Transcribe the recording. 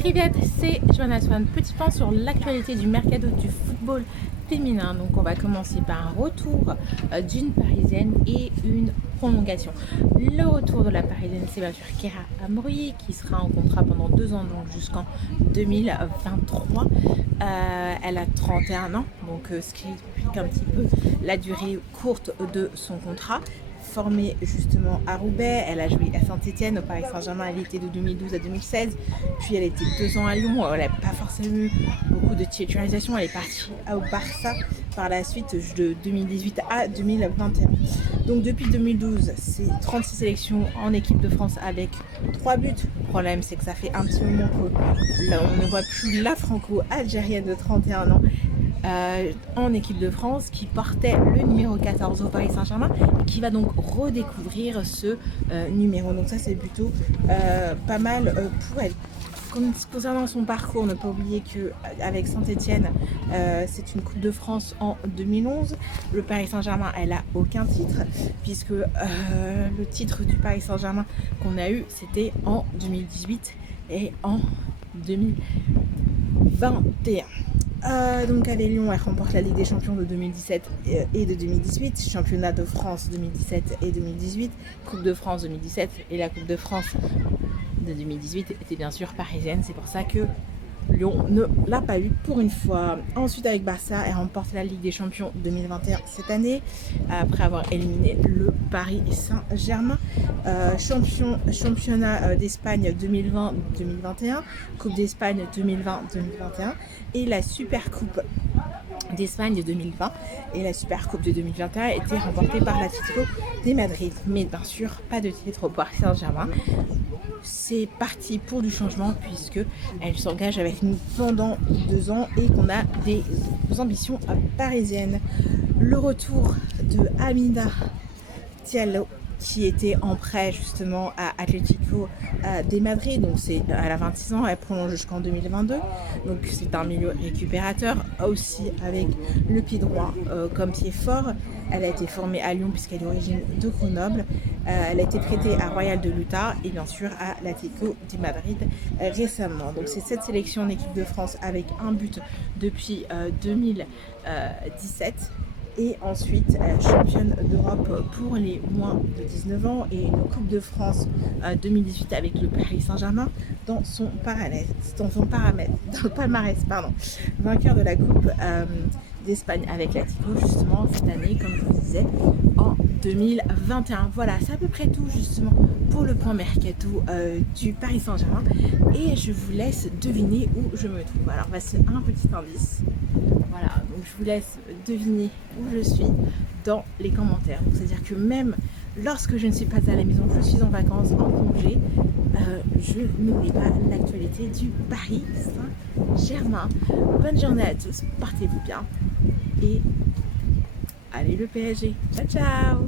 Privet, c'est Johanna Swan. Petit point sur l'actualité du mercato du football féminin. Donc on va commencer par un retour d'une Parisienne et une prolongation. Le retour de la Parisienne, c'est bien sûr Kéra Amrouille qui sera en contrat pendant 2 ans, donc jusqu'en 2023. Elle a 31 ans, donc ce qui explique un petit peu la durée courte de son contrat. Formée justement à Roubaix, elle a joué à Saint-Etienne, au Paris Saint-Germain, elle était de 2012 à 2016, puis elle était 2 ans à Lyon, elle n'a pas forcément eu beaucoup de titularisation, elle est partie au Barça par la suite de 2018 à 2021. Donc depuis 2012, c'est 36 sélections en équipe de France avec 3 buts. Le problème, c'est que ça fait un petit moment qu'on ne voit plus la franco-algérienne de 31 ans en équipe de France qui portait le numéro 14 au Paris Saint-Germain, qui va donc redécouvrir ce numéro. Donc ça, c'est plutôt pas mal pour elle. Concernant son parcours, ne pas oublier qu'avec Saint-Etienne, c'est une Coupe de France en 2011. Le Paris Saint-Germain, elle a aucun titre, puisque le titre du Paris Saint-Germain qu'on a eu, c'était en 2018 et en 2021. Donc avec Lyon, elle remporte la Ligue des Champions de 2017 et de 2018, Championnat de France 2017 et 2018, Coupe de France 2017 et la Coupe de France de 2018 était bien sûr parisienne. C'est pour ça que Lyon ne l'a pas eu pour une fois. Ensuite avec Barça, elle remporte la Ligue des Champions 2021 cette année, après avoir éliminé le Paris Saint-Germain. Championnat d'Espagne 2020-2021, Coupe d'Espagne 2020-2021 et la Super Coupe d'Espagne 2020 et la Super Coupe de 2021 a été remportée par l'Atlético de Madrid. Mais bien sûr, pas de titre au Paris Saint-Germain. C'est parti pour du changement puisque elle s'engage avec nous pendant 2 ans et qu'on a des ambitions parisiennes. Le retour de Amina Diallo qui était en prêt justement à Atlético de Madrid, donc elle a 26 ans, elle prolonge jusqu'en 2022, donc c'est un milieu récupérateur aussi avec le pied droit comme pied fort. Elle a été formée à Lyon puisqu'elle est d'origine de Grenoble, elle a été prêtée à Royal de l'Utah et bien sûr à l'Atlético de Madrid récemment. Donc c'est cette sélection en équipe de France avec un but depuis 2017. Et ensuite championne d'Europe pour les moins de 19 ans et une Coupe de France 2018 avec le Paris Saint-Germain dans son palmarès, pardon. Vainqueur de la Coupe d'Espagne avec l'Atlético justement cette année, comme je vous disais, en 2021. Voilà, c'est à peu près tout justement pour le point mercato du Paris Saint-Germain et je vous laisse deviner où je me trouve. Alors voici un petit indice. Voilà, donc je vous laisse deviner où je suis dans les commentaires. Donc c'est-à-dire que même lorsque je ne suis pas à la maison, je suis en vacances, en congé, je n'oublie pas l'actualité du Paris Saint-Germain. Bonne journée à tous, portez-vous bien et allez le PSG. Ciao ciao.